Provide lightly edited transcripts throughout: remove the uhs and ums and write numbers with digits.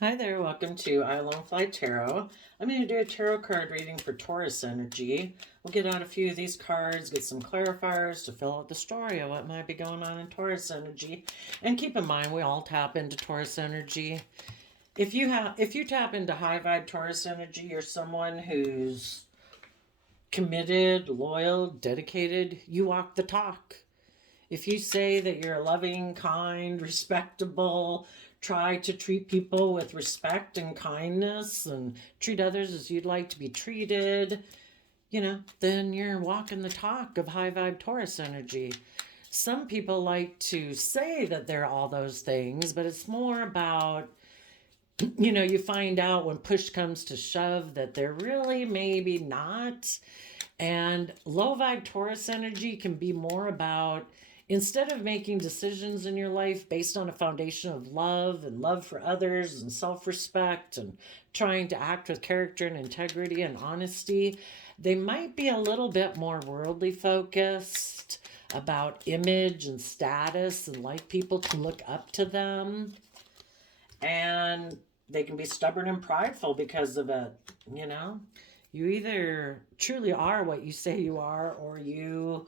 Hi there, welcome to I Lone Fly Tarot. I'm going to do a tarot card reading for Taurus energy. We'll get out a few of these cards, get some clarifiers to fill out the story of what might be going on in Taurus energy. And keep in mind, we all tap into Taurus energy. If you tap into high vibe Taurus energy, you're someone who's committed, loyal, dedicated. You walk the talk. If you say that you're loving, kind, respectable, try to treat people with respect and kindness and treat others as you'd like to be treated, then you're walking the talk of high vibe Taurus energy. Some people like to say that they're all those things, but it's more about, you find out when push comes to shove that they're really maybe not. And low vibe Taurus energy can be more about, instead of making decisions in your life based on a foundation of love and love for others and self respect and trying to act with character and integrity and honesty, they might be a little bit more worldly focused about image and status and like people to look up to them. And they can be stubborn and prideful because of it, you know? You either truly are what you say you are, or you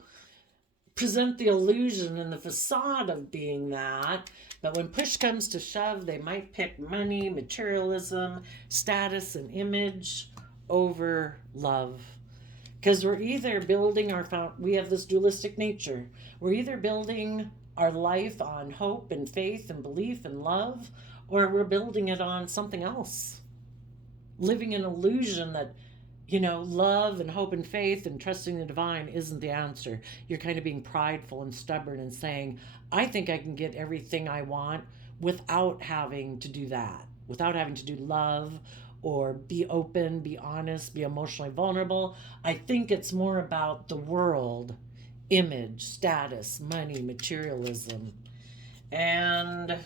present the illusion and the facade of being that. But when push comes to shove, they might pick money, materialism, status, and image over love. Because we're either building we have this dualistic nature. We're either building our life on hope and faith and belief and love, or we're building it on something else. Living an illusion that love and hope and faith and trusting the divine isn't the answer. You're kind of being prideful and stubborn and saying, I think I can get everything I want without having to do that, without having to do love or be open, be honest, be emotionally vulnerable. I think it's more about the world, image, status, money, materialism. And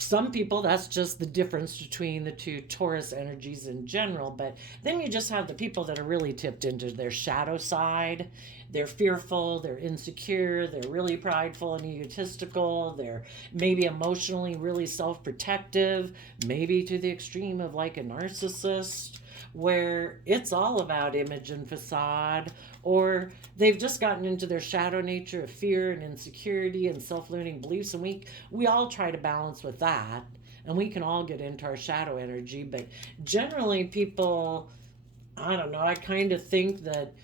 some people, that's just the difference between the two Taurus energies in general. But then you just have the people that are really tipped into their shadow side. They're fearful, they're insecure, they're really prideful and egotistical, they're maybe emotionally really self protective, maybe to the extreme of like a narcissist, where it's all about image and facade, or they've just gotten into their shadow nature of fear and insecurity and self-limiting beliefs, and we all try to balance with that, and we can all get into our shadow energy. But generally people, I don't know, I kind of think that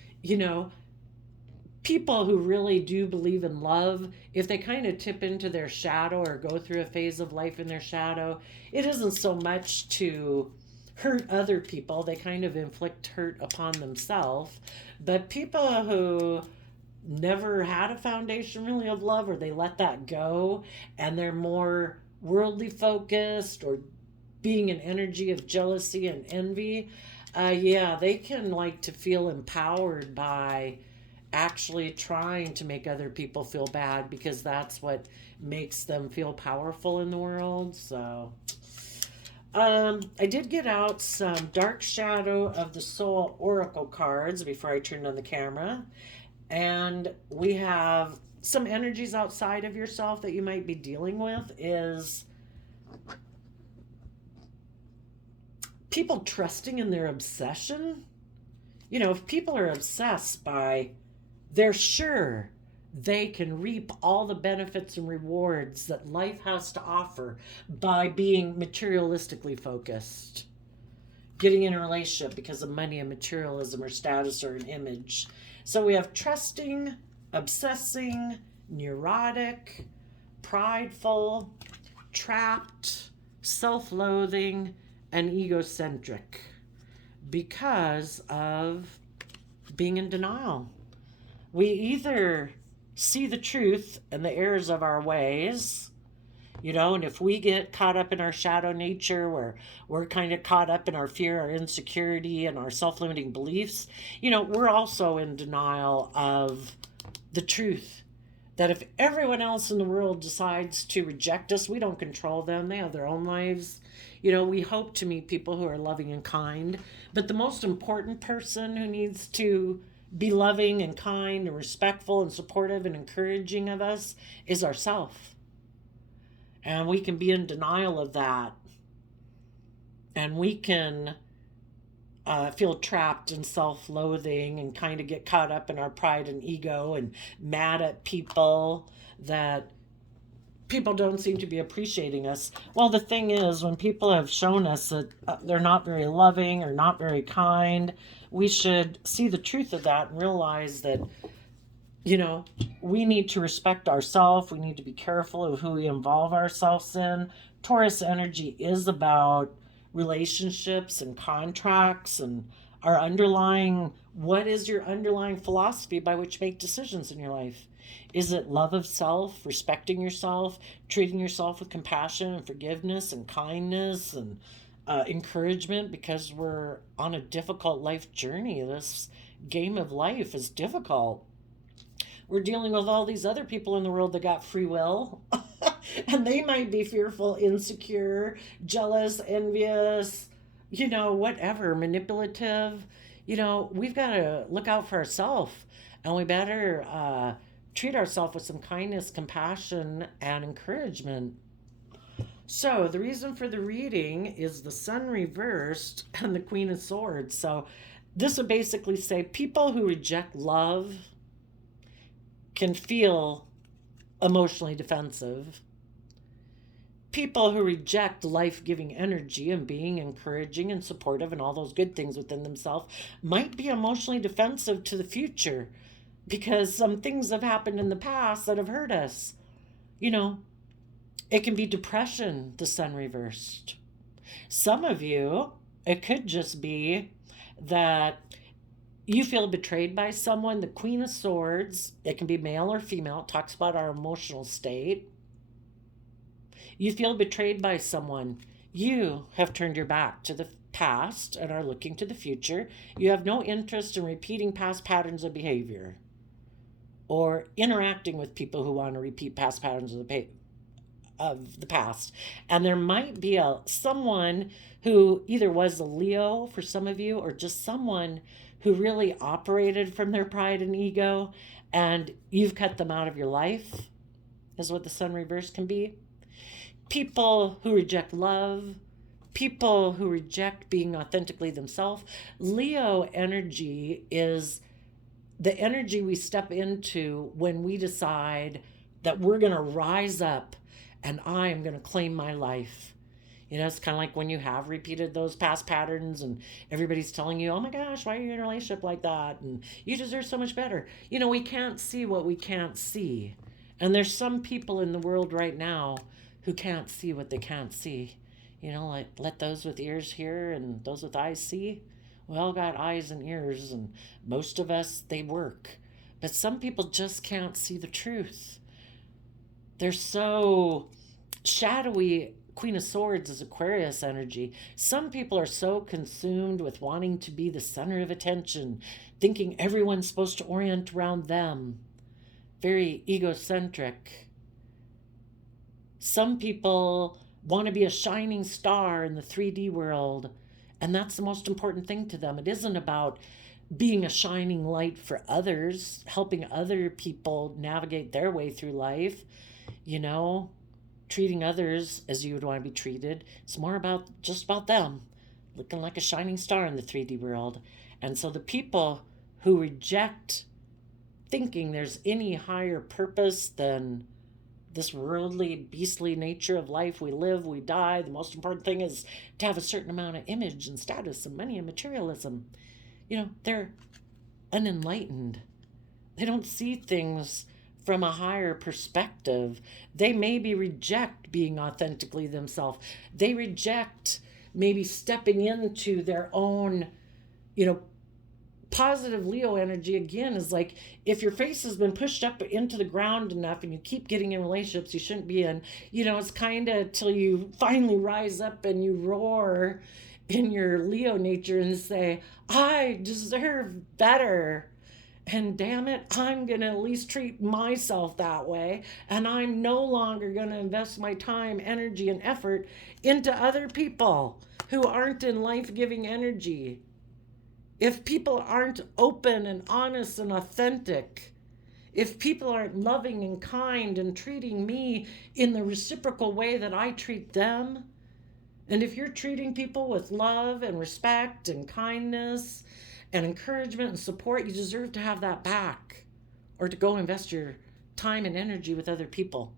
people who really do believe in love, if they kind of tip into their shadow or go through a phase of life in their shadow, it isn't so much to hurt other people. They kind of inflict hurt upon themselves. But people who never had a foundation really of love, or they let that go and they're more worldly focused or being an energy of jealousy and envy, yeah, they can like to feel empowered by actually trying to make other people feel bad, because that's what makes them feel powerful in the world. So I did get out some Dark Shadow of the Soul Oracle cards before I turned on the camera. And we have some energies outside of yourself that you might be dealing with is people trusting in their obsession. If people are obsessed by, they're sure they can reap all the benefits and rewards that life has to offer by being materialistically focused, getting in a relationship because of money and materialism or status or an image. So we have trusting, obsessing, neurotic, prideful, trapped, self-loathing, and egocentric because of being in denial. We either see the truth and the errors of our ways, and if we get caught up in our shadow nature, where we're kind of caught up in our fear, our insecurity, and our self-limiting beliefs, we're also in denial of the truth. That if everyone else in the world decides to reject us, we don't control them. They have their own lives. We hope to meet people who are loving and kind. But the most important person who needs to be loving and kind and respectful and supportive and encouraging of us is ourself. And we can be in denial of that. And we can feel trapped in self-loathing and kind of get caught up in our pride and ego and mad at people that people don't seem to be appreciating us. Well, the thing is, when people have shown us that they're not very loving or not very kind, we should see the truth of that and realize that, you know, we need to respect ourselves. We need to be careful of who we involve ourselves in. Taurus energy is about relationships and contracts and our underlying, what is your underlying philosophy by which you make decisions in your life? Is it love of self, respecting yourself, treating yourself with compassion and forgiveness and kindness and encouragement, because we're on a difficult life journey? This game of life is difficult. We're dealing with all these other people in the world that got free will. And they might be fearful, insecure, jealous, envious, you know, whatever, manipulative. You know, we've got to look out for ourselves, and we better treat ourselves with some kindness, compassion, and encouragement. So, the reason for the reading is the Sun reversed and the Queen of Swords. So, this would basically say people who reject love can feel emotionally defensive. People who reject life-giving energy and being encouraging and supportive and all those good things within themselves might be emotionally defensive to the future because some things have happened in the past that have hurt us. You know, it can be depression, the Sun reversed. Some of you, it could just be that you feel betrayed by someone. The Queen of Swords, it can be male or female, it talks about our emotional state. You feel betrayed by someone. You have turned your back to the past and are looking to the future. You have no interest in repeating past patterns of behavior or interacting with people who want to repeat past patterns of the past. And there might be someone who either was a Leo for some of you, or just someone who really operated from their pride and ego, and you've cut them out of your life, is what the Sun reverse can be. People who reject love, people who reject being authentically themselves. Leo energy is the energy we step into when we decide that we're going to rise up and I'm going to claim my life. You know, it's kind of like when you have repeated those past patterns and everybody's telling you, oh my gosh, why are you in a relationship like that? And you deserve so much better. You know, we can't see what we can't see. And there's some people in the world right now who can't see what they can't see. You know, like, let those with ears hear and those with eyes see. We all got eyes and ears, and most of us, they work. But some people just can't see the truth. They're so shadowy. Queen of Swords is Aquarius energy. Some people are so consumed with wanting to be the center of attention, thinking everyone's supposed to orient around them. Very egocentric. Some people want to be a shining star in the 3D world, and that's the most important thing to them. It isn't about being a shining light for others, helping other people navigate their way through life, you know, treating others as you would want to be treated. It's more about just about them, looking like a shining star in the 3D world. And so the people who reject thinking there's any higher purpose than this worldly, beastly nature of life, we live, we die, the most important thing is to have a certain amount of image and status and money and materialism. You know, they're unenlightened. They don't see things from a higher perspective. They maybe reject being authentically themselves. They reject maybe stepping into their own, you know, positive Leo energy again is like, if your face has been pushed up into the ground enough and you keep getting in relationships you shouldn't be in, you know, it's kind of till you finally rise up and you roar in your Leo nature and say, I deserve better. And damn it, I'm going to at least treat myself that way. And I'm no longer going to invest my time, energy, and effort into other people who aren't in life-giving energy. If people aren't open and honest and authentic, if people aren't loving and kind and treating me in the reciprocal way that I treat them, and if you're treating people with love and respect and kindness and encouragement and support, you deserve to have that back or to go invest your time and energy with other people.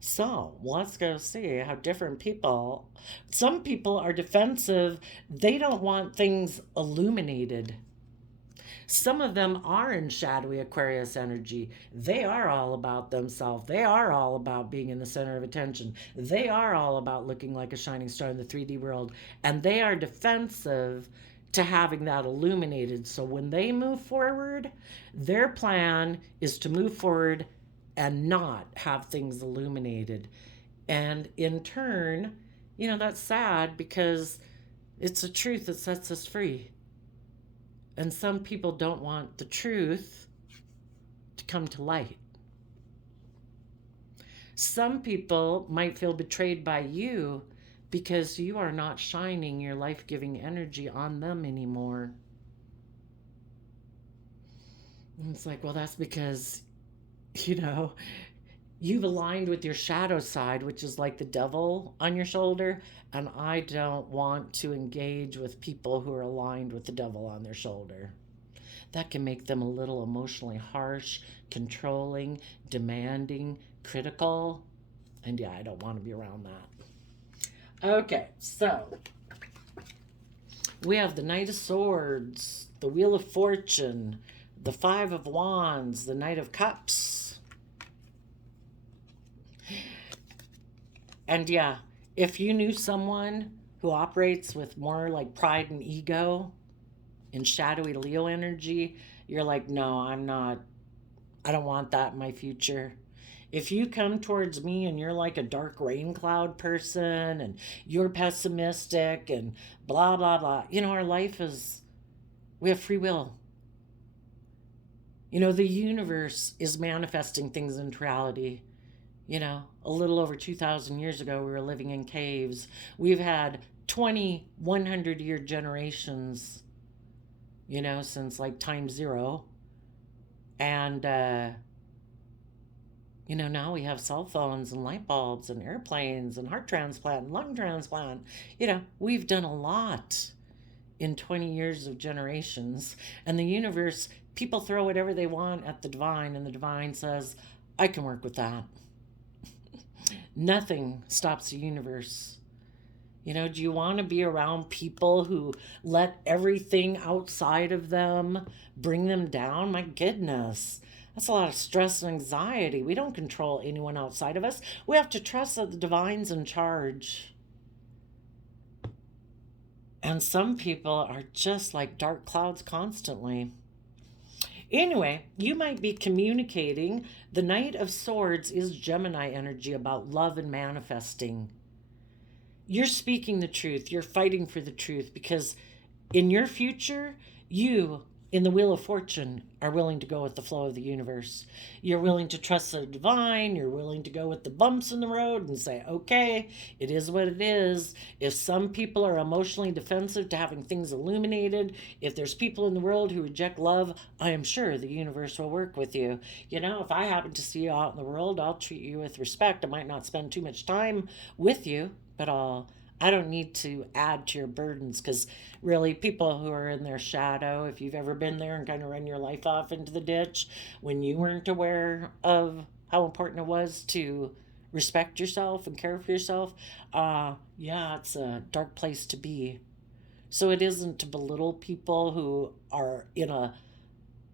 So let's go see how different people. Some people are defensive, they don't want things illuminated. Some of them are in shadowy Aquarius energy. They are all about themselves. They are all about being in the center of attention. They are all about looking like a shining star in the 3D world. And they are defensive to having that illuminated. So when they move forward, their plan is to move forward and not have things illuminated. And in turn, that's sad because it's a truth that sets us free. And some people don't want the truth to come to light. Some people might feel betrayed by you because you are not shining your life-giving energy on them anymore. And it's like, well, that's because, you've aligned with your shadow side, which is like the devil on your shoulder. And I don't want to engage with people who are aligned with the devil on their shoulder. That can make them a little emotionally harsh, controlling, demanding, critical. And yeah, I don't want to be around that. Okay, so we have the Knight of Swords, the Wheel of Fortune, the Five of Wands, the Knight of Cups. And yeah, if you knew someone who operates with more like pride and ego in shadowy Leo energy, you're like, no, I don't want that in my future. If you come towards me and you're like a dark rain cloud person and you're pessimistic and blah, blah, blah, our life we have free will. The universe is manifesting things into reality. A little over 2,000 years ago, we were living in caves. We've had 20 100-year generations, since like time zero. And, now we have cell phones and light bulbs and airplanes and heart transplant and lung transplant. We've done a lot in 20 years of generations. And the universe, people throw whatever they want at the divine, and the divine says, I can work with that. Nothing stops the universe. Do you want to be around people who let everything outside of them bring them down? My goodness, that's a lot of stress and anxiety. We don't control anyone outside of us. We have to trust that the divine's in charge. And some people are just like dark clouds constantly. Anyway, you might be communicating. The Knight of Swords is Gemini energy about love and manifesting. You're speaking the truth. You're fighting for the truth because in your future, you, in the Wheel of Fortune, are willing to go with the flow of the universe. You're willing to trust the divine. You're willing to go with the bumps in the road and say, okay, it is what it is. If some people are emotionally defensive to having things illuminated, if there's people in the world who reject love, I am sure the universe will work with you. If I happen to see you out in the world, I'll treat you with respect. I might not spend too much time with you, but I don't need to add to your burdens because really people who are in their shadow, if you've ever been there and kind of run your life off into the ditch when you weren't aware of how important it was to respect yourself and care for yourself, it's a dark place to be. So it isn't to belittle people who are in a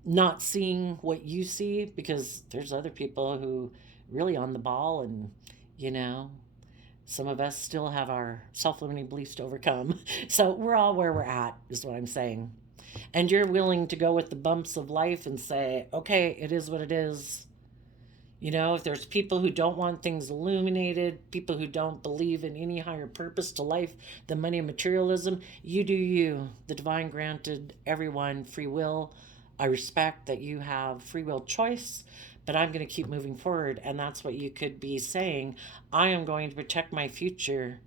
not seeing what you see, because there's other people who really on the ball and, some of us still have our self-limiting beliefs to overcome. So we're all where we're at, is what I'm saying. And you're willing to go with the bumps of life and say, okay, it is what it is. If there's people who don't want things illuminated, people who don't believe in any higher purpose to life than money and materialism, you do you. The divine granted everyone free will. I respect that you have free will choice, but I'm going to keep moving forward. And that's what you could be saying. I am going to protect my future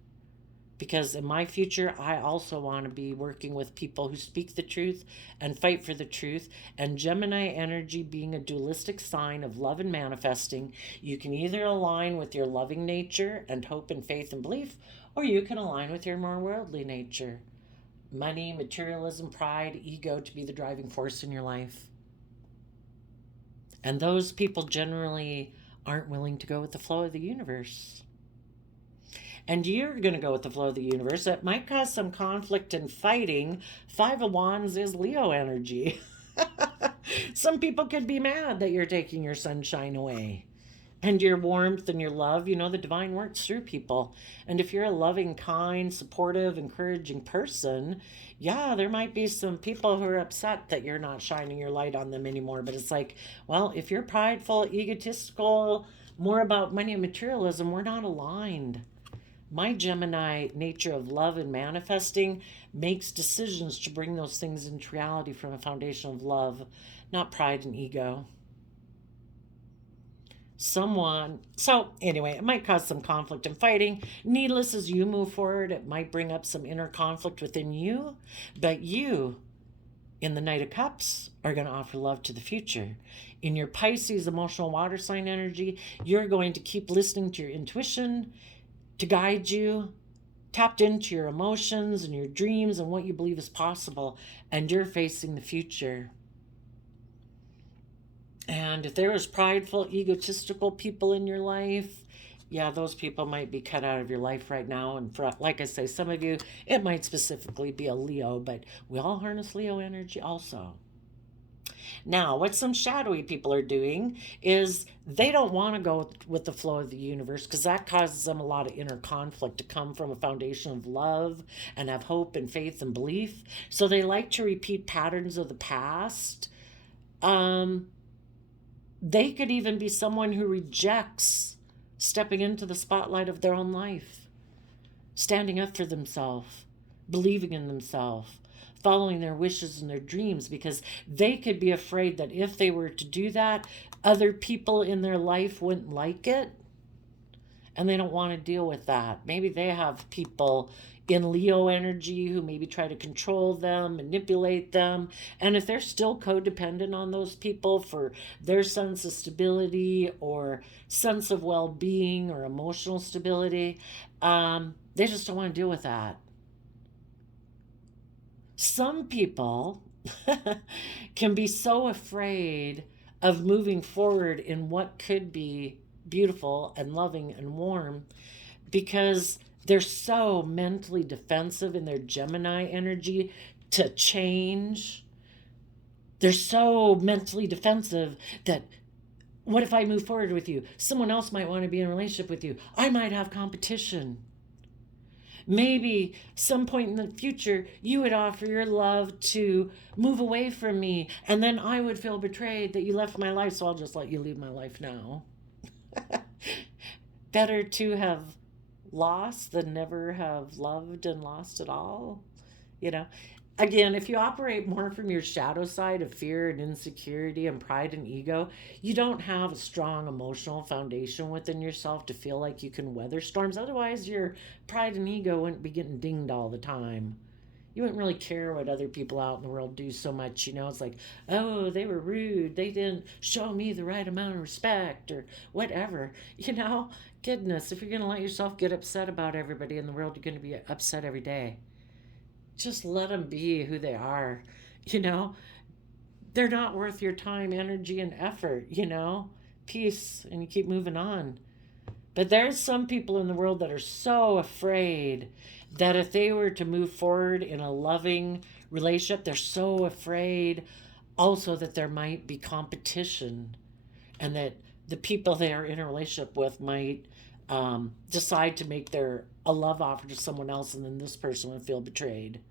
because in my future, I also want to be working with people who speak the truth and fight for the truth. And Gemini energy being a dualistic sign of love and manifesting, you can either align with your loving nature and hope and faith and belief, or you can align with your more worldly nature. Money, materialism, pride, ego to be the driving force in your life. And those people generally aren't willing to go with the flow of the universe. And you're going to go with the flow of the universe. That might cause some conflict and fighting. Five of Wands is Leo energy. Some people could be mad that you're taking your sunshine away. And your warmth and your love, you know, the divine works through people. And if you're a loving, kind, supportive, encouraging person, yeah, there might be some people who are upset that you're not shining your light on them anymore. But it's like, well, if you're prideful, egotistical, more about money and materialism, we're not aligned. My Gemini nature of love and manifesting makes decisions to bring those things into reality from a foundation of love, not pride and ego. So anyway, it might cause some conflict and fighting. Needless, as you move forward, it might bring up some inner conflict within you, but you, in the Knight of Cups, are going to offer love to the future. In your Pisces emotional water sign energy, you're going to keep listening to your intuition to guide you, tapped into your emotions and your dreams and what you believe is possible, and you're facing the future. And if there is prideful, egotistical people in your life, yeah, those people might be cut out of your life right now. And for, like I say, some of you, it might specifically be a Leo, but we all harness Leo energy also. Now, what some shadowy people are doing is they don't want to go with the flow of the universe because that causes them a lot of inner conflict to come from a foundation of love and have hope and faith and belief. So they like to repeat patterns of the past. They could even be someone who rejects stepping into the spotlight of their own life, standing up for themselves, believing in themselves, following their wishes and their dreams, because they could be afraid that if they were to do that, other people in their life wouldn't like it, and they don't want to deal with that. Maybe they have people in Leo energy who maybe try to control them, manipulate them, and if they're still codependent on those people for their sense of stability or sense of well-being or emotional stability, they just don't want to deal with that. Some people can be so afraid of moving forward in what could be beautiful and loving and warm because they're so mentally defensive in their Gemini energy to change. They're so mentally defensive that what if I move forward with you? Someone else might want to be in a relationship with you. I might have competition. Maybe some point in the future, you would offer your love to move away from me, and then I would feel betrayed that you left my life, so I'll just let you leave my life now. Better to have lost than never have loved and lost at all. You know, again, if you operate more from your shadow side of fear and insecurity and pride and ego, you don't have a strong emotional foundation within yourself to feel like you can weather storms. Otherwise, your pride and ego wouldn't be getting dinged all the time. You wouldn't really care what other people out in the world do so much. You know, it's like, oh, they were rude. They didn't show me the right amount of respect or whatever. You know, goodness, if you're going to let yourself get upset about everybody in the world, you're going to be upset every day. Just let them be who they are. You know, they're not worth your time, energy, and effort. You know, peace, and you keep moving on. But there's some people in the world that are so afraid that if they were to move forward in a loving relationship, they're so afraid also that there might be competition and that the people they are in a relationship with might decide to make a love offer to someone else, and then this person would feel betrayed.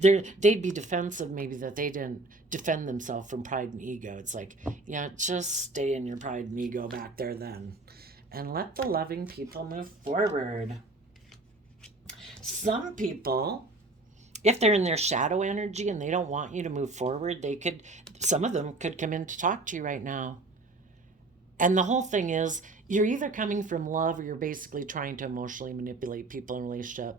They'd be defensive maybe that they didn't defend themselves from pride and ego. It's like, yeah, just stay in your pride and ego back there then. And let the loving people move forward. Some people, if they're in their shadow energy and they don't want you to move forward, some of them could come in to talk to you right now. And the whole thing is, you're either coming from love or you're basically trying to emotionally manipulate people in a relationship.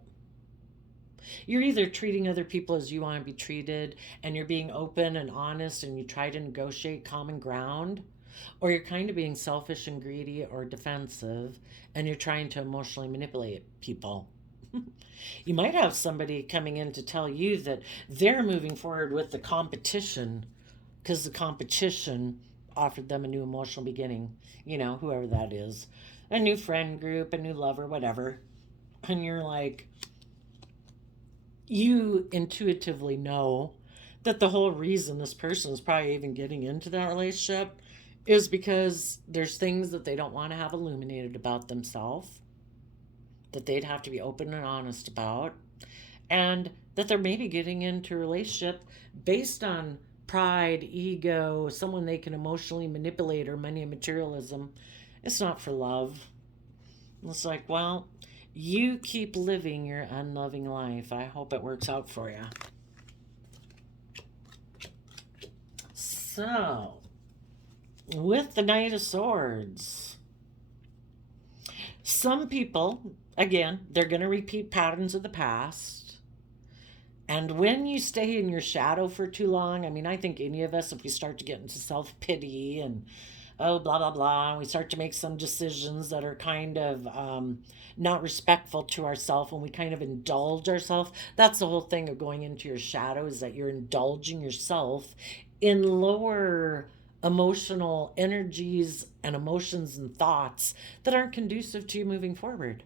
You're either treating other people as you want to be treated, and you're being open and honest and you try to negotiate common ground, or you're kind of being selfish and greedy or defensive and you're trying to emotionally manipulate people. You might have somebody coming in to tell you that they're moving forward with the competition because the competition offered them a new emotional beginning, whoever that is, a new friend group, a new lover, whatever. And you're like, you intuitively know that the whole reason this person is probably even getting into that relationship is because there's things that they don't want to have illuminated about themselves, that they'd have to be open and honest about, and that they're maybe getting into a relationship based on pride, ego, someone they can emotionally manipulate, or money and materialism. It's not for love. It's like, well, you keep living your unloving life. I hope it works out for you. So, with the Knight of Swords, some people, again, they're going to repeat patterns of the past. And when you stay in your shadow for too long, I think any of us, if we start to get into self-pity and, oh, blah, blah, blah, and we start to make some decisions that are kind of not respectful to ourselves, and we kind of indulge ourselves, that's the whole thing of going into your shadow, is that you're indulging yourself in lower emotional energies and emotions and thoughts that aren't conducive to you moving forward.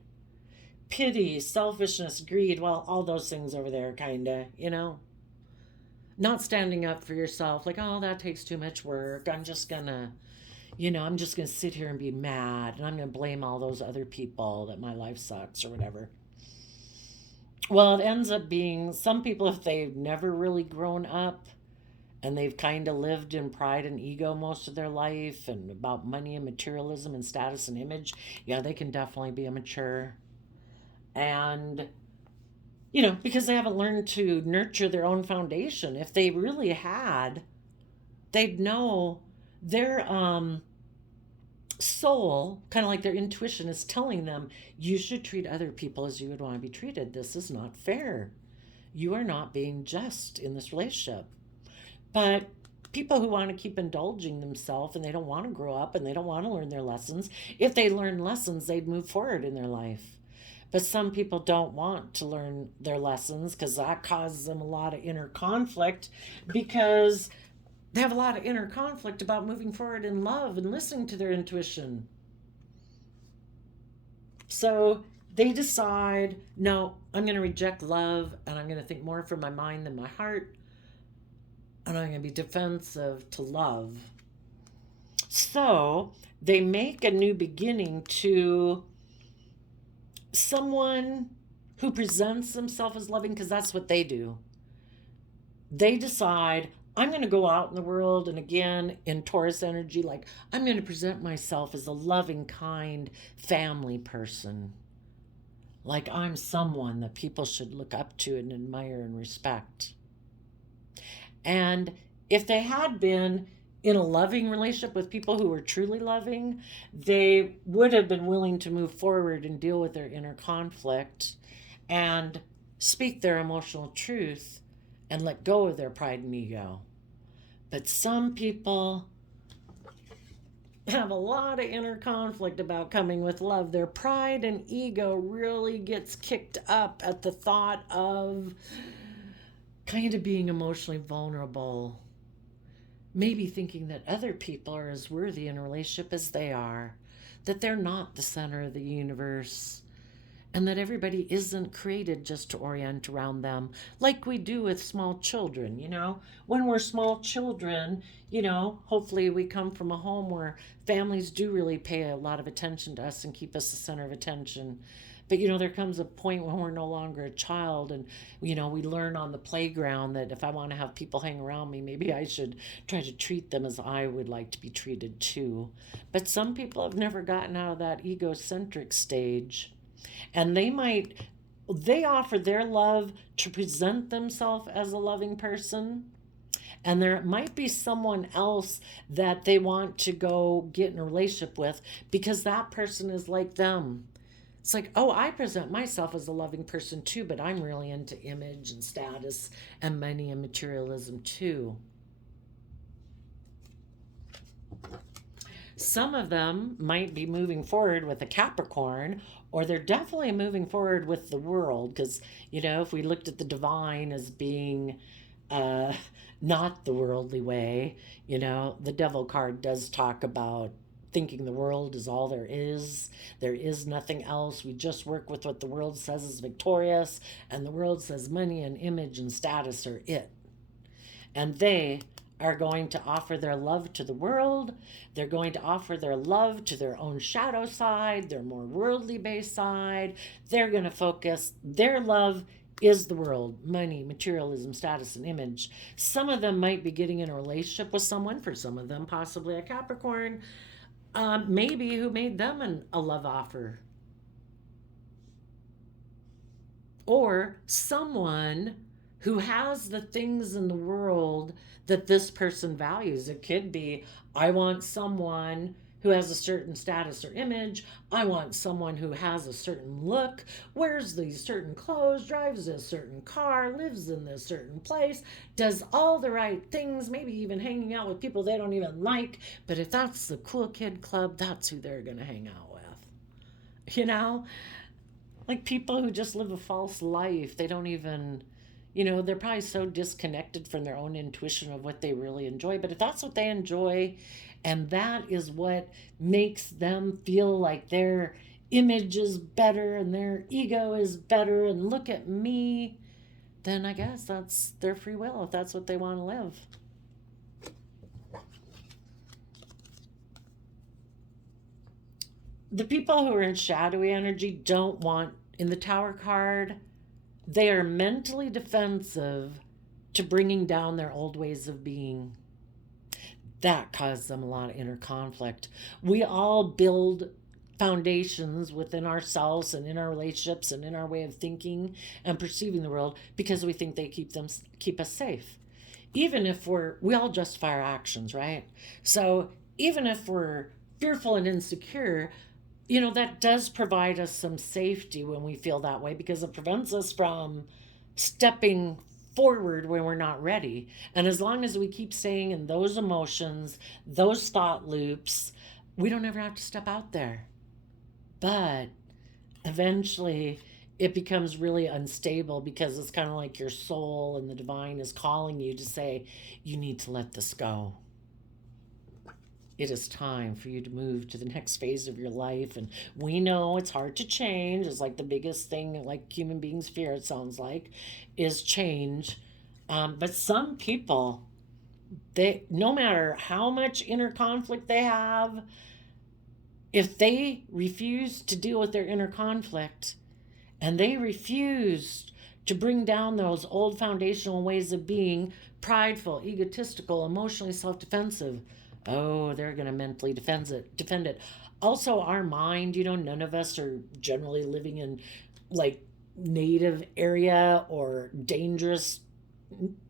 Pity, selfishness, greed, well, all those things over there, kind of, not standing up for yourself, like, oh, that takes too much work. I'm just gonna sit here and be mad, and I'm gonna blame all those other people that my life sucks or whatever. Well, it ends up being some people, if they've never really grown up and they've kind of lived in pride and ego most of their life and about money and materialism and status and image, yeah, they can definitely be immature. And because they haven't learned to nurture their own foundation. If they really had, they'd know their soul, kind of like their intuition, is telling them, you should treat other people as you would want to be treated. This is not fair. You are not being just in this relationship. But people who want to keep indulging themselves and they don't want to grow up and they don't want to learn their lessons, if they learn lessons, they'd move forward in their life. But some people don't want to learn their lessons because that causes them a lot of inner conflict, because they have a lot of inner conflict about moving forward in love and listening to their intuition. So they decide, no, I'm going to reject love and I'm going to think more from my mind than my heart, and I'm going to be defensive to love. So they make a new beginning to someone who presents themselves as loving, because that's what they do. They decide, I'm going to go out in the world, and again, in Taurus energy, like, I'm going to present myself as a loving, kind, family person. Like, I'm someone that people should look up to and admire and respect. And if they had been in a loving relationship with people who were truly loving, they would have been willing to move forward and deal with their inner conflict and speak their emotional truth and let go of their pride and ego. But some people have a lot of inner conflict about coming with love. Their pride and ego really gets kicked up at the thought of kind of being emotionally vulnerable. Maybe thinking that other people are as worthy in a relationship as they are, that they're not the center of the universe, and that everybody isn't created just to orient around them, like we do with small children. When we're small children, hopefully we come from a home where families do really pay a lot of attention to us and keep us the center of attention. But, there comes a point when we're no longer a child, and, we learn on the playground that if I want to have people hang around me, maybe I should try to treat them as I would like to be treated too. But some people have never gotten out of that egocentric stage, and they offer their love to present themselves as a loving person, And there might be someone else that they want to go get in a relationship with because that person is like them. It's like, oh, I present myself as a loving person too, but I'm really into image and status and money and materialism too. Some of them might be moving forward with a Capricorn, or they're definitely moving forward with the world. Because, if we looked at the divine as being uh, not the worldly way, the devil card does talk about thinking the world is all there is. There is nothing else. We just work with what the world says is victorious, and the world says money and image and status are it. And they are going to offer their love to the world. They're going to offer their love to their own shadow side, their more worldly based side. They're going to focus their love is the world, money, materialism, status, and image. Some of them might be getting in a relationship with someone, for some of them, possibly a Capricorn, maybe who made them a love offer. Or someone who has the things in the world that this person values. It could be, I want someone who has a certain status or image. I want someone who has a certain look, wears these certain clothes, drives a certain car, lives in this certain place, does all the right things, maybe even hanging out with people they don't even like. But if that's the cool kid club, that's who they're going to hang out with. Like people who just live a false life. They don't even, they're probably so disconnected from their own intuition of what they really enjoy. But if that's what they enjoy, and that is what makes them feel like their image is better and their ego is better, and look at me, then I guess that's their free will if that's what they want to live. The people who are in shadowy energy don't want, in the Tower card, they are mentally defensive to bringing down their old ways of being. That causes them a lot of inner conflict. We all build foundations within ourselves and in our relationships and in our way of thinking and perceiving the world because we think they keep us safe. Even if we all justify our actions, right? So even if we're fearful and insecure, that does provide us some safety when we feel that way, because it prevents us from stepping forward when we're not ready. And as long as we keep staying in those emotions, those thought loops, we don't ever have to step out there. But eventually it becomes really unstable, because it's kind of like your soul and the divine is calling you to say, you need to let this go. It is time for you to move to the next phase of your life. And we know it's hard to change. It's like the biggest thing, like human beings fear, it sounds like, is change. But some people, no matter how much inner conflict they have, if they refuse to deal with their inner conflict and they refuse to bring down those old foundational ways of being, prideful, egotistical, emotionally self-defensive, oh, they're going to mentally defend it. Also, our mind, none of us are generally living in like native area or dangerous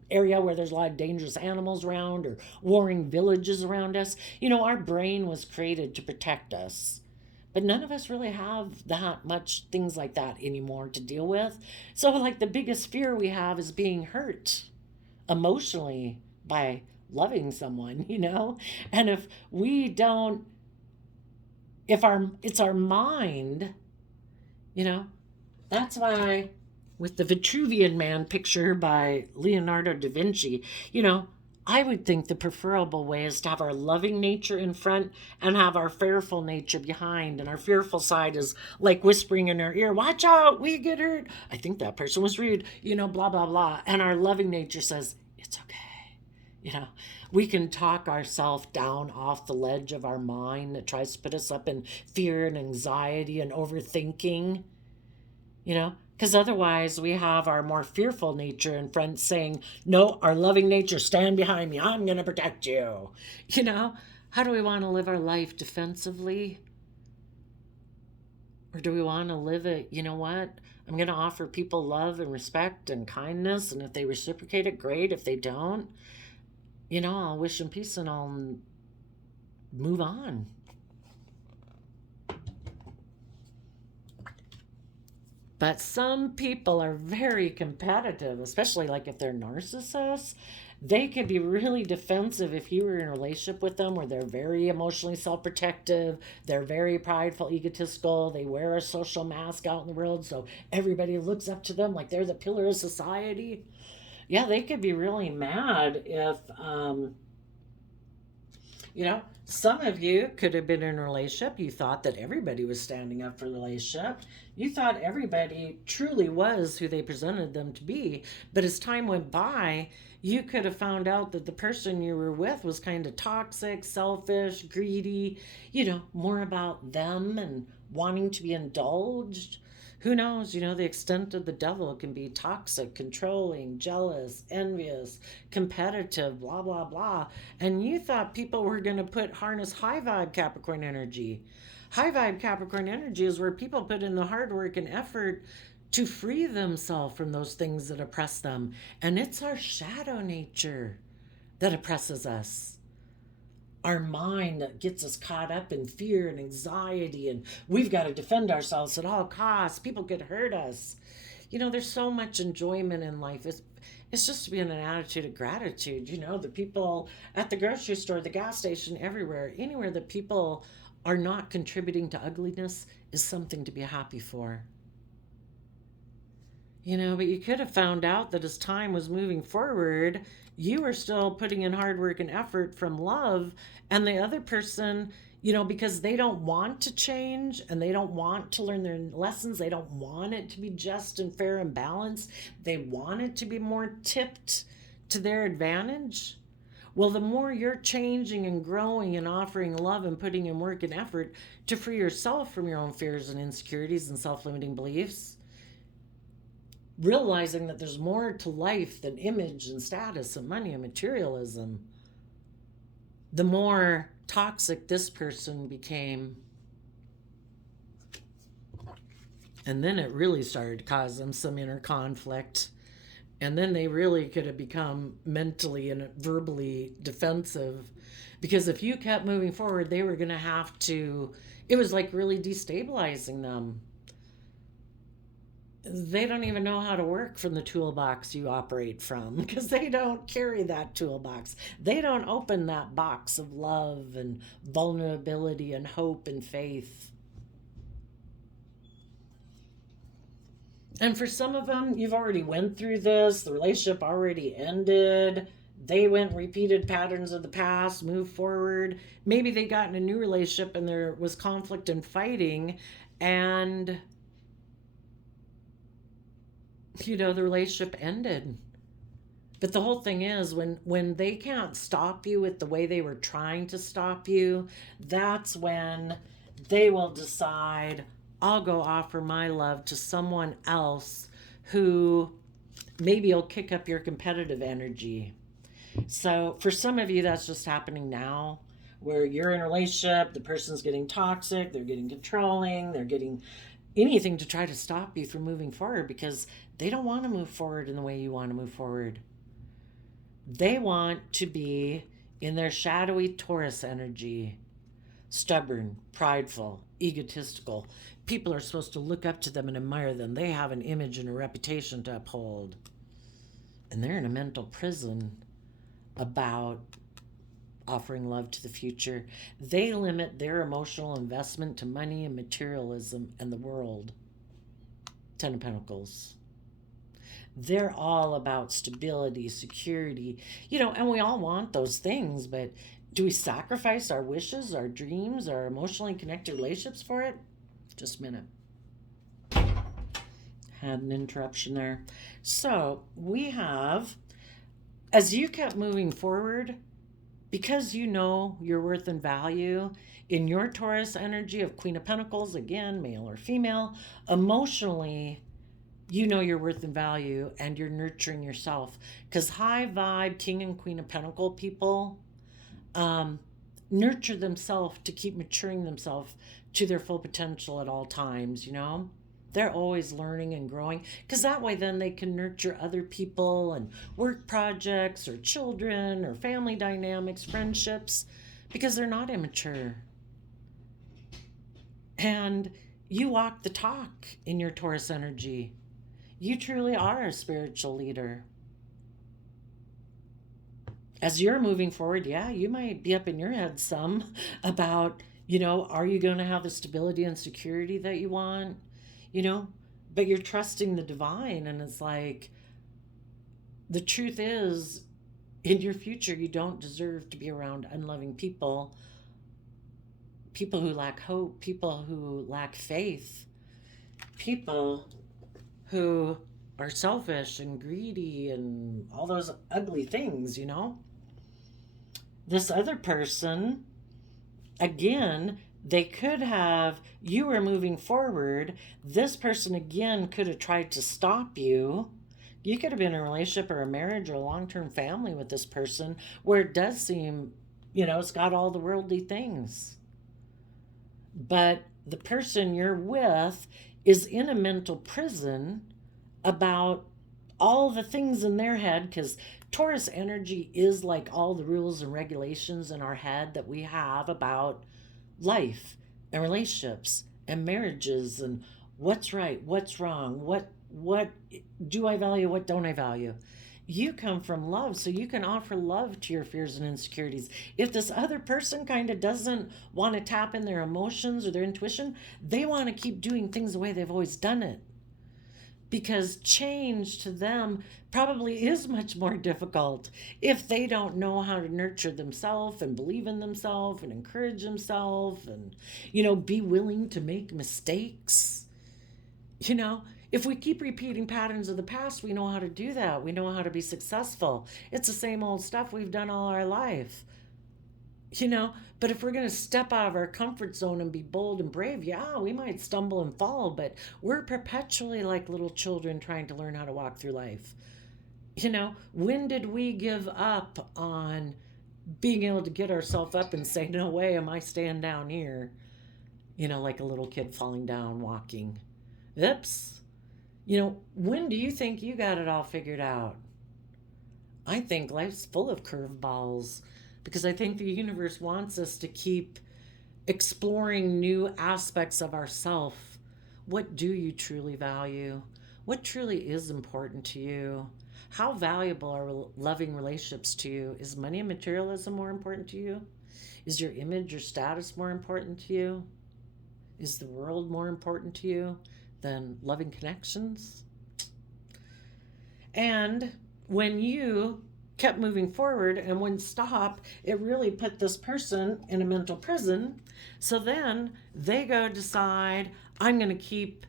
area where there's a lot of dangerous animals around or warring villages around us. Our brain was created to protect us. But none of us really have that much things like that anymore to deal with. So like the biggest fear we have is being hurt emotionally by loving someone, and if we don't, it's our mind, that's why with the Vitruvian Man picture by Leonardo da Vinci, I would think the preferable way is to have our loving nature in front and have our fearful nature behind. And our fearful side is like whispering in our ear, watch out, we get hurt, I think that person was rude, blah, blah, blah. And our loving nature says, it's okay. We can talk ourselves down off the ledge of our mind that tries to put us up in fear and anxiety and overthinking, because otherwise we have our more fearful nature in front saying, no, our loving nature, stand behind me. I'm going to protect you. How do we want to live our life defensively? Or do we want to live it, I'm going to offer people love and respect and kindness. And if they reciprocate it, great. If they don't, I'll wish them peace and I'll move on. But some people are very competitive, especially like if they're narcissists. They can be really defensive if you were in a relationship with them where they're very emotionally self protective, they're very prideful, egotistical, they wear a social mask out in the world so everybody looks up to them like they're the pillar of society. Yeah, they could be really mad if some of you could have been in a relationship. You thought that everybody was standing up for the relationship. You thought everybody truly was who they presented them to be. But as time went by, you could have found out that the person you were with was kind of toxic, selfish, greedy, more about them and wanting to be indulged. Who knows? The extent of the devil can be toxic, controlling, jealous, envious, competitive, blah, blah, blah. And you thought people were going to harness high vibe Capricorn energy. High vibe Capricorn energy is where people put in the hard work and effort to free themselves from those things that oppress them. And it's our shadow nature that oppresses us. Our mind that gets us caught up in fear and anxiety, and we've got to defend ourselves at all costs. People could hurt us. There's so much enjoyment in life. It's just to be in an attitude of gratitude. The people at the grocery store, the gas station, everywhere, anywhere that people are not contributing to ugliness is something to be happy for. But you could have found out that as time was moving forward, you were still putting in hard work and effort from love, and the other person, because they don't want to change and they don't want to learn their lessons, they don't want it to be just and fair and balanced, they want it to be more tipped to their advantage. Well, the more you're changing and growing and offering love and putting in work and effort to free yourself from your own fears and insecurities and self-limiting beliefs, realizing that there's more to life than image and status and money and materialism, the more toxic this person became. And then it really started to cause them some inner conflict. And then they really could have become mentally and verbally defensive, because if you kept moving forward, they were going to have to, it was like really destabilizing them. They don't even know how to work from the toolbox you operate from, because they don't carry that toolbox. They don't open that box of love and vulnerability and hope and faith. And for some of them, you've already went through this. The relationship already ended. They went repeated patterns of the past, moved forward. Maybe they got in a new relationship and there was conflict and fighting, and the relationship ended. But the whole thing is, when they can't stop you with the way they were trying to stop you, that's when they will decide, I'll go offer my love to someone else who maybe will kick up your competitive energy. So for some of you, that's just happening now, where you're in a relationship, the person's getting toxic, they're getting controlling, they're getting anything to try to stop you from moving forward, because they don't want to move forward in the way you want to move forward. They want to be in their shadowy Taurus energy, stubborn, prideful, egotistical. People are supposed to look up to them and admire them. They have an image and a reputation to uphold. And they're in a mental prison about offering love to the future. They limit their emotional investment to money and materialism and the world. Ten of Pentacles. They're all about stability, security, and we all want those things, but do we sacrifice our wishes, our dreams, our emotionally connected relationships for it? Just a minute. Had an interruption there. So we have, as you kept moving forward, because you know your worth and value in your Taurus energy of Queen of Pentacles, again, male or female, emotionally, you know your worth and value, and you're nurturing yourself. Because high vibe King and Queen of Pentacle people nurture themselves to keep maturing themselves to their full potential at all times, They're always learning and growing because that way then they can nurture other people and work projects or children or family dynamics, friendships, because they're not immature. And you walk the talk in your Taurus energy. You truly are a spiritual leader. As you're moving forward, yeah, you might be up in your head some about, are you going to have the stability and security that you want? But you're trusting the divine, and it's like, the truth is, in your future, you don't deserve to be around unloving people, people who lack hope, people who lack faith, people who are selfish and greedy and all those ugly things, This other person, again, they could have, you were moving forward. This person, again, could have tried to stop you. You could have been in a relationship or a marriage or a long-term family with this person where it does seem, it's got all the worldly things. But the person you're with is in a mental prison about all the things in their head, because Taurus energy is like all the rules and regulations in our head that we have about life and relationships and marriages and what's right, what's wrong, what do I value, what don't I value. You come from love, so you can offer love to your fears and insecurities. If this other person kind of doesn't want to tap in their emotions or their intuition, they want to keep doing things the way they've always done it. Because change to them probably is much more difficult if they don't know how to nurture themselves and believe in themselves and encourage themselves and, be willing to make mistakes. If we keep repeating patterns of the past, we know how to do that. We know how to be successful. It's the same old stuff we've done all our life. But if we're going to step out of our comfort zone and be bold and brave, yeah, we might stumble and fall, but we're perpetually like little children trying to learn how to walk through life. When did we give up on being able to get ourselves up and say, no way am I staying down here? Like a little kid falling down, walking. Oops. When do you think you got it all figured out? I think life's full of curveballs because I think the universe wants us to keep exploring new aspects of ourself. What do you truly value? What truly is important to you? How valuable are loving relationships to you? Is money and materialism more important to you? Is your image or status more important to you? Is the world more important to you than loving connections? And when you kept moving forward and wouldn't stop, it really put this person in a mental prison. So then they go decide, I'm going to keep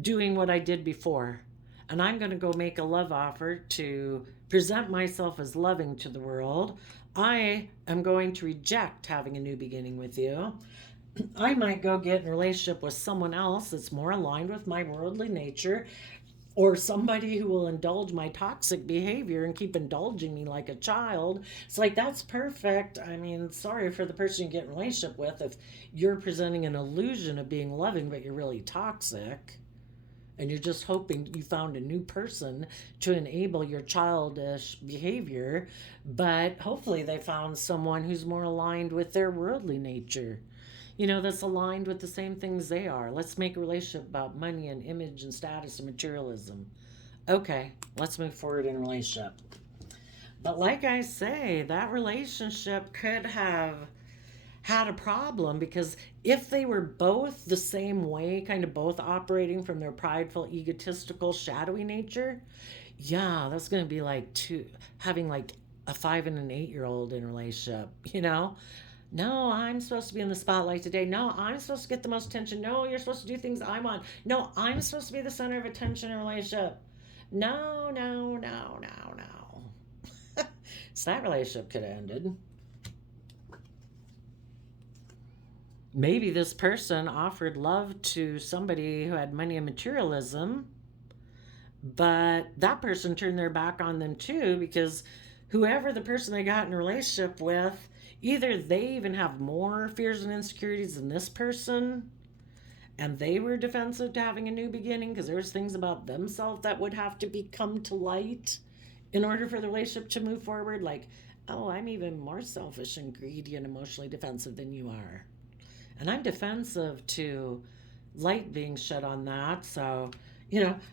doing what I did before. And I'm going to go make a love offer to present myself as loving to the world. I am going to reject having a new beginning with you. I might go get in a relationship with someone else that's more aligned with my worldly nature, or somebody who will indulge my toxic behavior and keep indulging me like a child. It's like, that's perfect. I mean, sorry for the person you get in a relationship with if you're presenting an illusion of being loving, but you're really toxic. And you're just hoping you found a new person to enable your childish behavior. But hopefully they found someone who's more aligned with their worldly nature. That's aligned with the same things they are. Let's make a relationship about money and image and status and materialism. Okay, let's move forward in a relationship. But like I say, that relationship could have had a problem because if they were both the same way, kind of both operating from their prideful, egotistical, shadowy nature, yeah, that's going to be like having like a 5 and an 8-year-old in a relationship, No, I'm supposed to be in the spotlight today. No, I'm supposed to get the most attention. No, you're supposed to do things I want. No, I'm supposed to be the center of attention in a relationship. No. So that relationship could have ended. Maybe this person offered love to somebody who had money and materialism, but that person turned their back on them too, because whoever the person they got in a relationship with, either they even have more fears and insecurities than this person, and they were defensive to having a new beginning because there's things about themselves that would have to be come to light in order for the relationship to move forward. Like, oh, I'm even more selfish and greedy and emotionally defensive than you are. And I'm defensive to light being shed on that. So,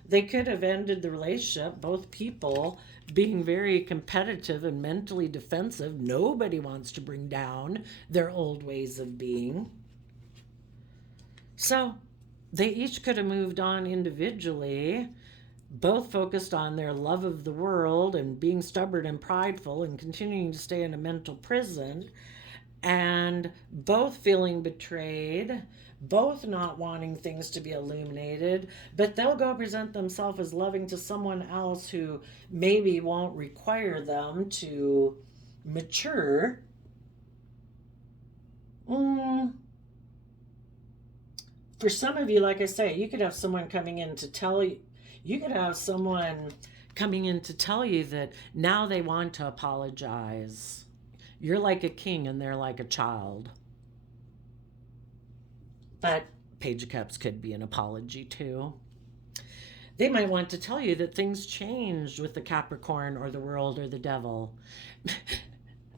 they could have ended the relationship, both people being very competitive and mentally defensive. Nobody wants to bring down their old ways of being. So they each could have moved on individually, both focused on their love of the world and being stubborn and prideful and continuing to stay in a mental prison, and both feeling betrayed, both not wanting things to be illuminated, but they'll go present themselves as loving to someone else who maybe won't require them to mature. For some of you, like I say, you could have someone coming in to tell you, that now they want to apologize. You're like a king and they're like a child. But Page of Cups could be an apology too. They might want to tell you that things changed with the Capricorn or the world or the devil.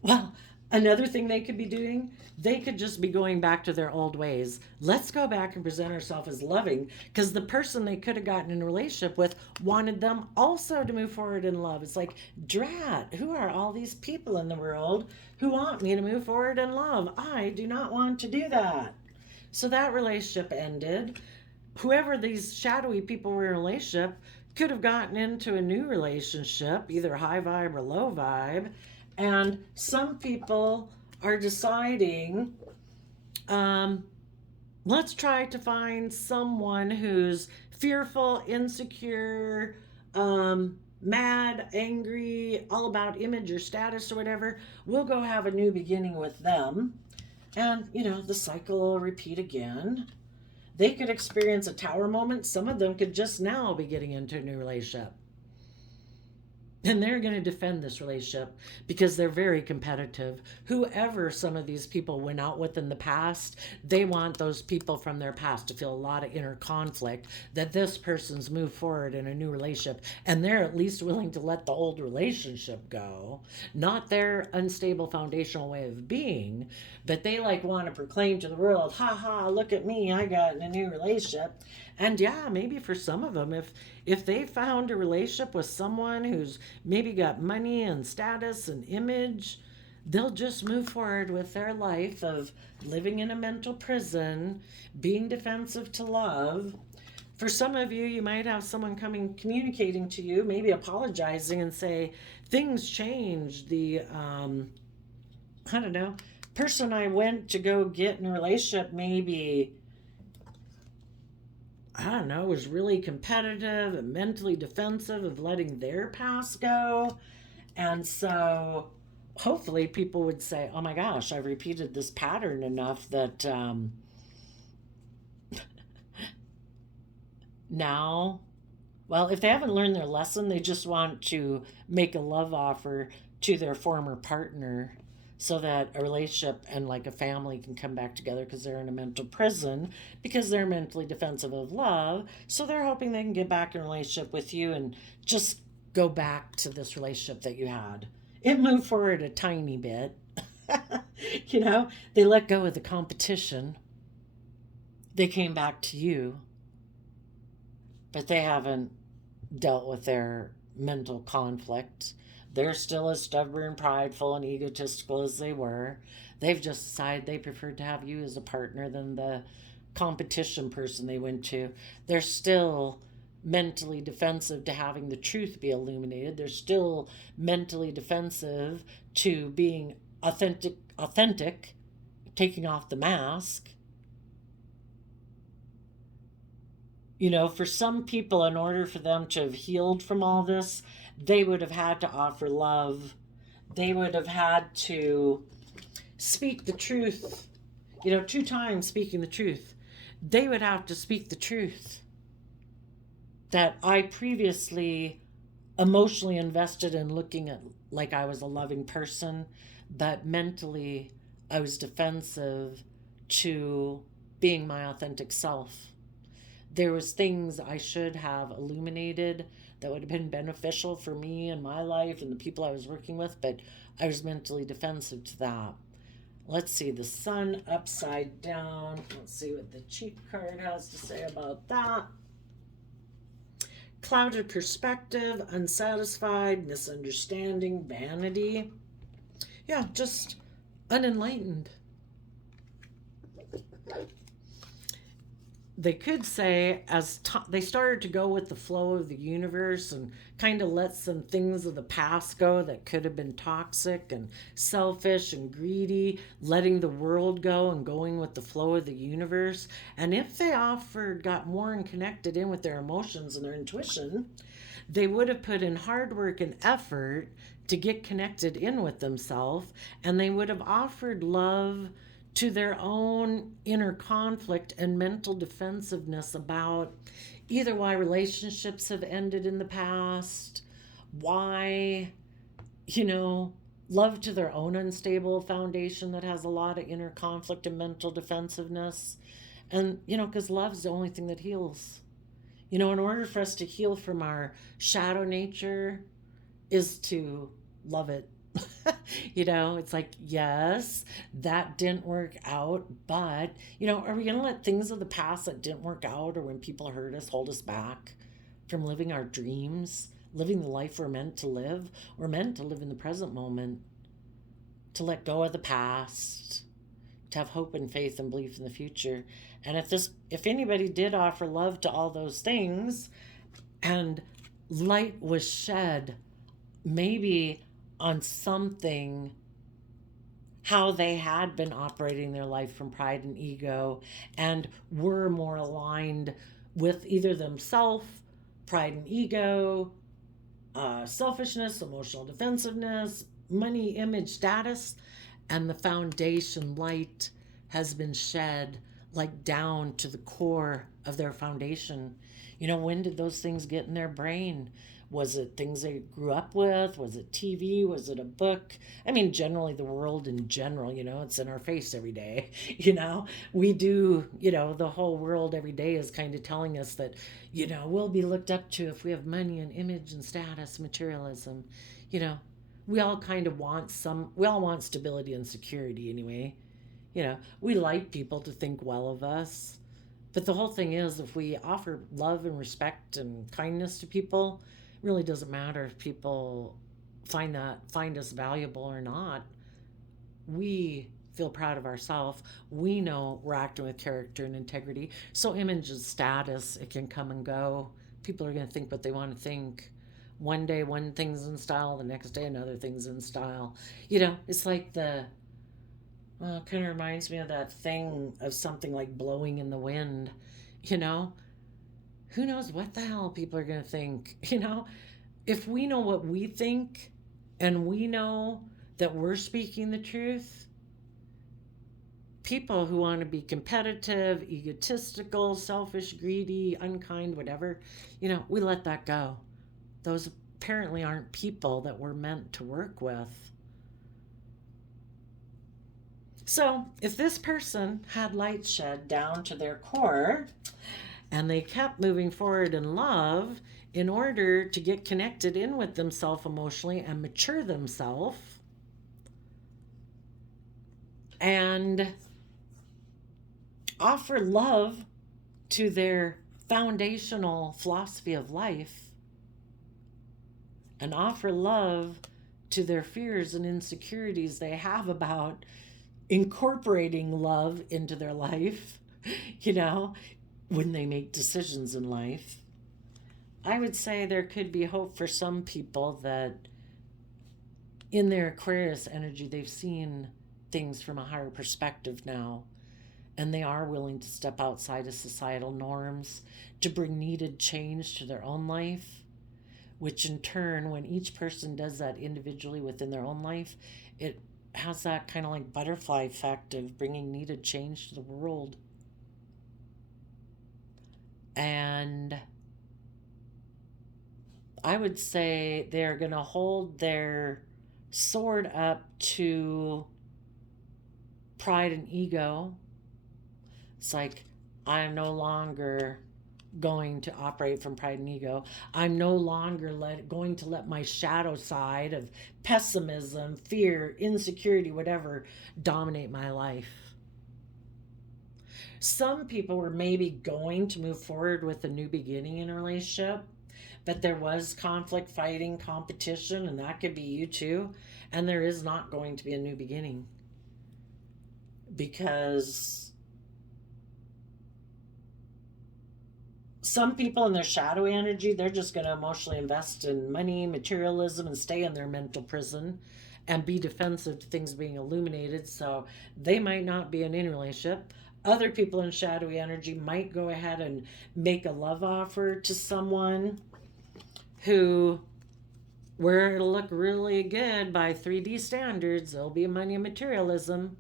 Well, another thing they could be doing, they could just be going back to their old ways. Let's go back and present ourselves as loving, because the person they could have gotten in a relationship with wanted them also to move forward in love. It's like, drat, who are all these people in the world who want me to move forward in love? I do not want to do that. So that relationship ended. Whoever these shadowy people were in a relationship could have gotten into a new relationship, either high vibe or low vibe. And some people are deciding, let's try to find someone who's fearful, insecure, mad, angry, all about image or status or whatever. We'll go have a new beginning with them. And, the cycle will repeat again. They could experience a tower moment. Some of them could just now be getting into a new relationship. And they're going to defend this relationship because they're very competitive. Whoever some of these people went out with in the past, they want those people from their past to feel a lot of inner conflict that this person's moved forward in a new relationship. And they're at least willing to let the old relationship go. Not their unstable foundational way of being, but they want to proclaim to the world, ha ha, look at me, I got in a new relationship. And yeah, maybe for some of them, if they found a relationship with someone who's maybe got money and status and image, they'll just move forward with their life of living in a mental prison, being defensive to love. For some of you, you might have someone communicating to you, maybe apologizing and say, things changed. The, I don't know, person I went to go get in a relationship maybe, I don't know, was really competitive and mentally defensive of letting their past go. And so hopefully people would say, oh my gosh, I've repeated this pattern enough that now, well, if they haven't learned their lesson, they just want to make a love offer to their former partner so that a relationship and a family can come back together, because they're in a mental prison because they're mentally defensive of love. So they're hoping they can get back in a relationship with you and just go back to this relationship that you had. It moved forward a tiny bit. They let go of the competition. They came back to you, but they haven't dealt with their mental conflict. They're still as stubborn, prideful, and egotistical as they were. They've just decided they prefer to have you as a partner than the competition person they went to. They're still mentally defensive to having the truth be illuminated. They're still mentally defensive to being authentic, taking off the mask. For some people, in order for them to have healed from all this, they would have had to offer love. They would have had to speak the truth. 2 times speaking the truth. They would have to speak the truth. That I previously emotionally invested in looking at like I was a loving person, but mentally I was defensive to being my authentic self. there was things I should have illuminated that would have been beneficial for me and my life and the people I was working with, but I was mentally defensive to that. Let's see, the sun upside down. Let's see what the cheat card has to say about that. Clouded perspective, unsatisfied, misunderstanding, vanity. Yeah, just unenlightened. They could say, as they started to go with the flow of the universe and kind of let some things of the past go that could have been toxic and selfish and greedy, letting the world go and going with the flow of the universe. And if they got more and connected in with their emotions and their intuition, they would have put in hard work and effort to get connected in with themselves, and they would have offered love to their own inner conflict and mental defensiveness about either why relationships have ended in the past, why, love to their own unstable foundation that has a lot of inner conflict and mental defensiveness. And, because love's the only thing that heals. In order for us to heal from our shadow nature is to love it. It's like, yes, that didn't work out, but, are we going to let things of the past that didn't work out or when people hurt us hold us back from living our dreams, living the life we're meant to live? We're meant to live in the present moment, to let go of the past, to have hope and faith and belief in the future. And if anybody did offer love to all those things and light was shed, maybe on something, how they had been operating their life from pride and ego and were more aligned with either themselves, pride and ego, selfishness, emotional defensiveness, money, image, status, and the foundation light has been shed, like down to the core of their foundation. When did those things get in their brain? Was it things they grew up with? Was it TV? Was it a book? I mean, generally the world in general, it's in our face every day. We do, the whole world every day is kind of telling us that, we'll be looked up to if we have money and image and status, materialism. We all kind of we all want stability and security anyway. We like people to think well of us. But the whole thing is, if we offer love and respect and kindness to people, it really doesn't matter if people find us valuable or not. We feel proud of ourselves. We know we're acting with character and integrity. So image and status, it can come and go. People are going to think what they want to think. One day one thing's in style, the next day another thing's in style. It's like it kind of reminds me of that thing of something like blowing in the wind. Who knows what the hell people are going to think? If we know what we think and we know that we're speaking the truth, people who want to be competitive, egotistical, selfish, greedy, unkind, whatever, we let that go. Those apparently aren't people that we're meant to work with. So if this person had light shed down to their core and they kept moving forward in love in order to get connected in with themselves emotionally and mature themselves and offer love to their foundational philosophy of life and offer love to their fears and insecurities they have about incorporating love into their life, when they make decisions in life, I would say there could be hope for some people that in their Aquarius energy, they've seen things from a higher perspective now, and they are willing to step outside of societal norms to bring needed change to their own life, which in turn, when each person does that individually within their own life, it has that kind of like butterfly effect of bringing needed change to the world. And I would say they're going to hold their sword up to pride and ego. It's like, I am no longer going to operate from pride and ego. I'm no longer going to let my shadow side of pessimism, fear, insecurity, whatever, dominate my life. Some people were maybe going to move forward with a new beginning in a relationship, but there was conflict, fighting, competition, and that could be you too. And there is not going to be a new beginning because some people in their shadowy energy, they're just going to emotionally invest in money, materialism, and stay in their mental prison and be defensive to things being illuminated. So they might not be in any relationship. Other people in shadowy energy might go ahead and make a love offer to someone who, where it'll look really good by 3D standards, there'll be money and materialism,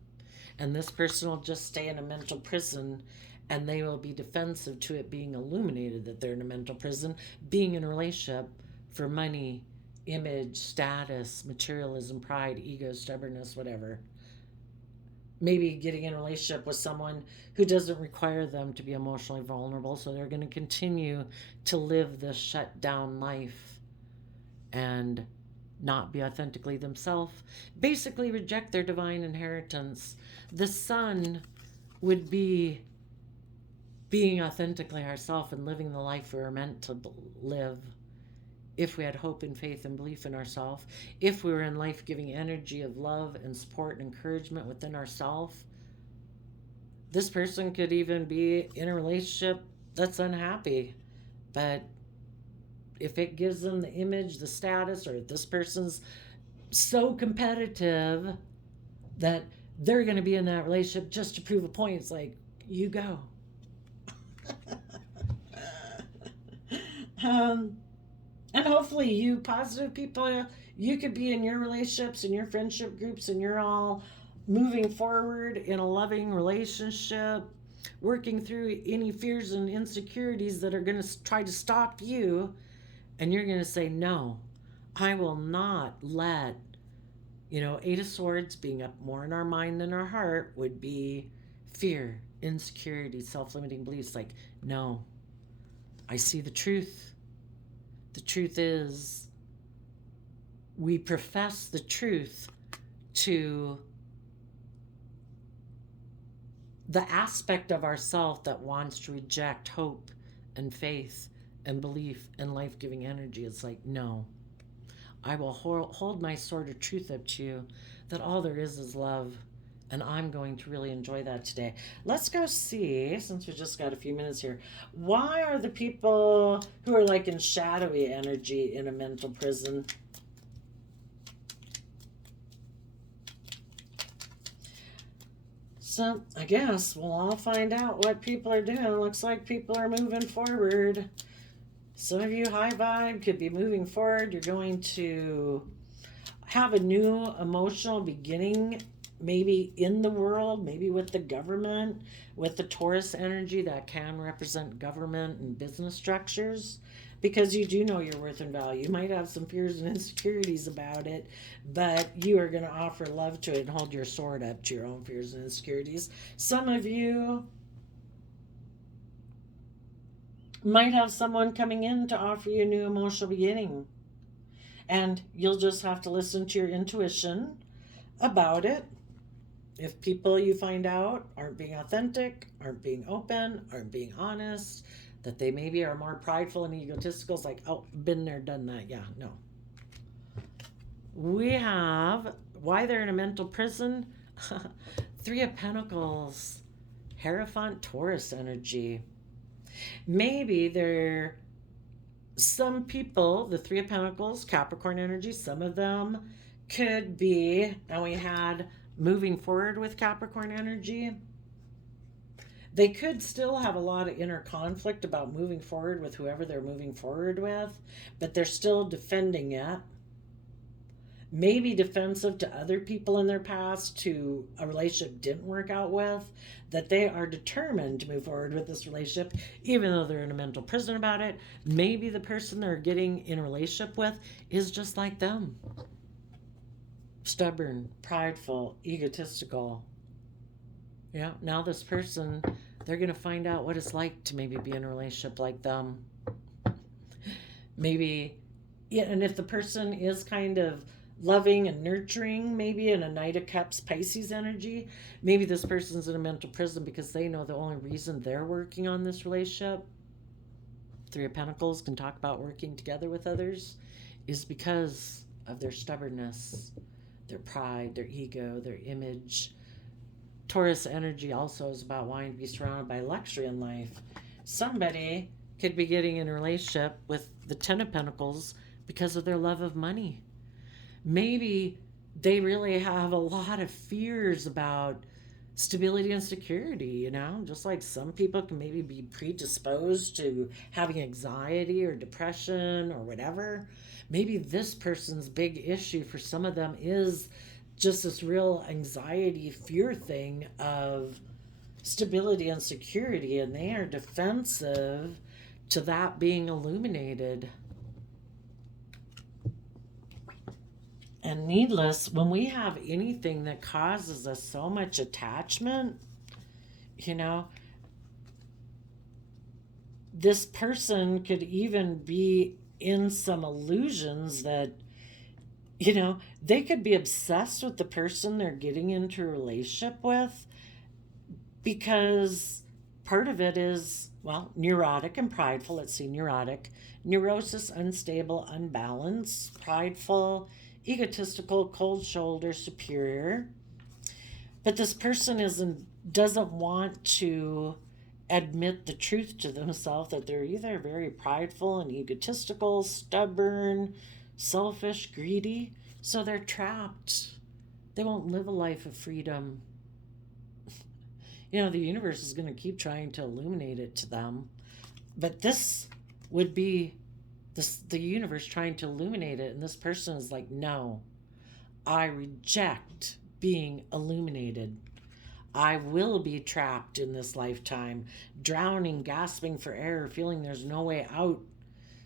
and this person will just stay in a mental prison, and they will be defensive to it being illuminated that they're in a mental prison, being in a relationship for money, image, status, materialism, pride, ego, stubbornness, whatever. Maybe getting in a relationship with someone who doesn't require them to be emotionally vulnerable, so they're going to continue to live this shut down life and not be authentically themselves, basically reject their divine inheritance. The sun would be being authentically ourselves and living the life we were meant to live if we had hope and faith and belief in ourselves, if we were in life-giving energy of love and support and encouragement within ourselves. This person could even be in a relationship that's unhappy, but if it gives them the image, the status, or if this person's so competitive that they're going to be in that relationship just to prove a point, it's like, you go. And hopefully you positive people, you could be in your relationships and your friendship groups and you're all moving forward in a loving relationship, working through any fears and insecurities that are going to try to stop you. And you're going to say, no, I will not let, Eight of Swords being up more in our mind than our heart would be fear, insecurity, self-limiting beliefs. Like, no, I see the truth. The truth is, we profess the truth to the aspect of ourself that wants to reject hope and faith and belief and life-giving energy. It's like, no, I will hold my sword of truth up to you, that all there is love. And I'm going to really enjoy that today. Let's go see, since we just got a few minutes here, why are the people who are like in shadowy energy in a mental prison? So I guess we'll all find out what people are doing. It looks like people are moving forward. Some of you high vibe could be moving forward. You're going to have a new emotional beginning, maybe in the world, maybe with the government, with the Taurus energy that can represent government and business structures, because you do know your worth and value. You might have some fears and insecurities about it, but you are going to offer love to it and hold your sword up to your own fears and insecurities. Some of you might have someone coming in to offer you a new emotional beginning, and you'll just have to listen to your intuition about it. If people you find out aren't being authentic, aren't being open, aren't being honest, that they maybe are more prideful and egotistical, it's like, oh, been there, done that. Yeah, no. We have why they're in a mental prison. Three of Pentacles, Hierophant, Taurus energy. Maybe they're some people, the Three of Pentacles, Capricorn energy, some of them could be, and we had moving forward with Capricorn energy, they could still have a lot of inner conflict about moving forward with whoever they're moving forward with, but they're still defending it. Maybe defensive to other people in their past, to a relationship didn't work out with, that they are determined to move forward with this relationship, even though they're in a mental prison about it. Maybe the person they're getting in a relationship with is just like them. Stubborn, prideful, egotistical. Yeah, now this person They're going to find out what it's like to maybe be in a relationship like them. Maybe, yeah, and if the person is kind of loving and nurturing, maybe in a Knight of Cups Pisces energy, maybe this person's in a mental prison because they know the only reason they're working on this relationship. Three of Pentacles can talk about working together with others, is because of their stubbornness, their pride, their ego, their image. Taurus energy also is about wanting to be surrounded by luxury in life. Somebody could be getting in a relationship with the Ten of Pentacles because of their love of money. Maybe they really have a lot of fears about stability and security, just like some people can maybe be predisposed to having anxiety or depression or whatever. Maybe this person's big issue for some of them is just this real anxiety, fear thing of stability and security, and they are defensive to that being illuminated. And needless, when we have anything that causes us so much attachment, this person could even be in some illusions that, they could be obsessed with the person they're getting into a relationship with, because part of it is, neurotic and prideful. Let's see, neurotic, neurosis, unstable, unbalanced, prideful, egotistical, cold shoulder, superior. But this person doesn't want to admit the truth to themselves that they're either very prideful and egotistical, stubborn, selfish, greedy. So they're trapped. They won't live a life of freedom. The universe is going to keep trying to illuminate it to them. But this would be the universe trying to illuminate it, and this person is like, no, I reject being illuminated. I will be trapped in this lifetime, drowning, gasping for air, feeling there's no way out,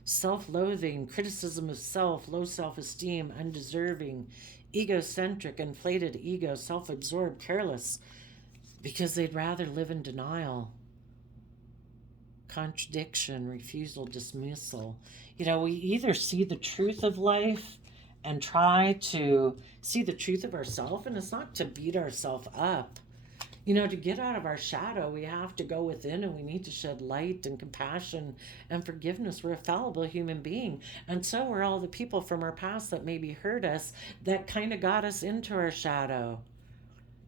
self-loathing, criticism of self, low self-esteem, undeserving, egocentric, inflated ego, self-absorbed, careless, because they'd rather live in denial, contradiction, refusal, dismissal. We either see the truth of life and try to see the truth of ourselves, and it's not to beat ourselves up. To get out of our shadow, we have to go within, and we need to shed light and compassion and forgiveness. We're a fallible human being. And so are all the people from our past that maybe hurt us, that kind of got us into our shadow,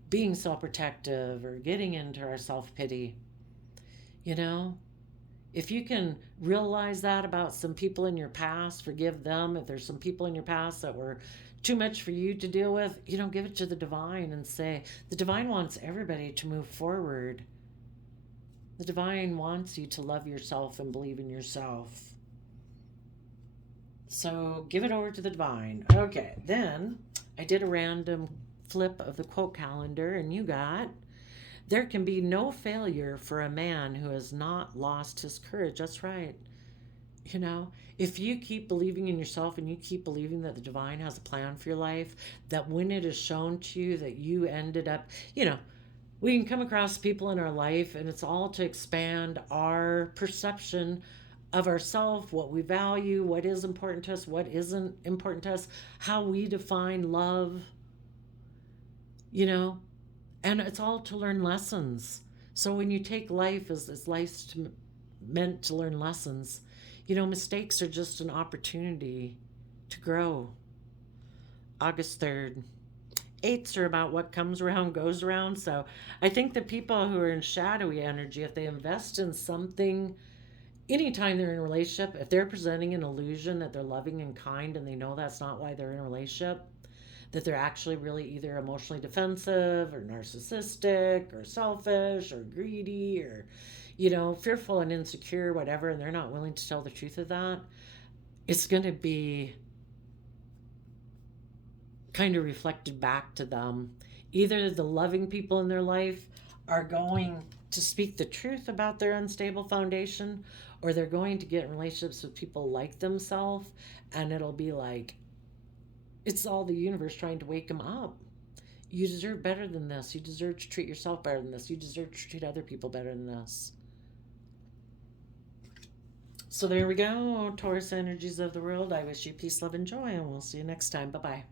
being self-protective or getting into our self-pity. If you can realize that about some people in your past, forgive them. If there's some people in your past that were too much for you to deal with, give it to the divine and say, the divine wants everybody to move forward. The divine wants you to love yourself and believe in yourself. So give it over to the divine. Okay, then I did a random flip of the quote calendar, and you got, there can be no failure for a man who has not lost his courage. That's right. If you keep believing in yourself and you keep believing that the divine has a plan for your life, that when it is shown to you that you ended up, we can come across people in our life, and it's all to expand our perception of ourselves, what we value, what is important to us, what isn't important to us, how we define love, and it's all to learn lessons. So when you take life as life's meant to learn lessons, mistakes are just an opportunity to grow. August 3rd. 8s are about what comes around goes around. So I think the people who are in shadowy energy, if they invest in something, anytime they're in a relationship, if they're presenting an illusion that they're loving and kind, and they know that's not why they're in a relationship, that they're actually really either emotionally defensive or narcissistic or selfish or greedy or, fearful and insecure, whatever, and they're not willing to tell the truth of that, it's going to be kind of reflected back to them. Either the loving people in their life are going to speak the truth about their unstable foundation, or they're going to get in relationships with people like themselves, and it'll be like, it's all the universe trying to wake them up. You deserve better than this. You deserve to treat yourself better than this. You deserve to treat other people better than this. So there we go, Taurus energies of the world. I wish you peace, love, and joy, and we'll see you next time. Bye-bye.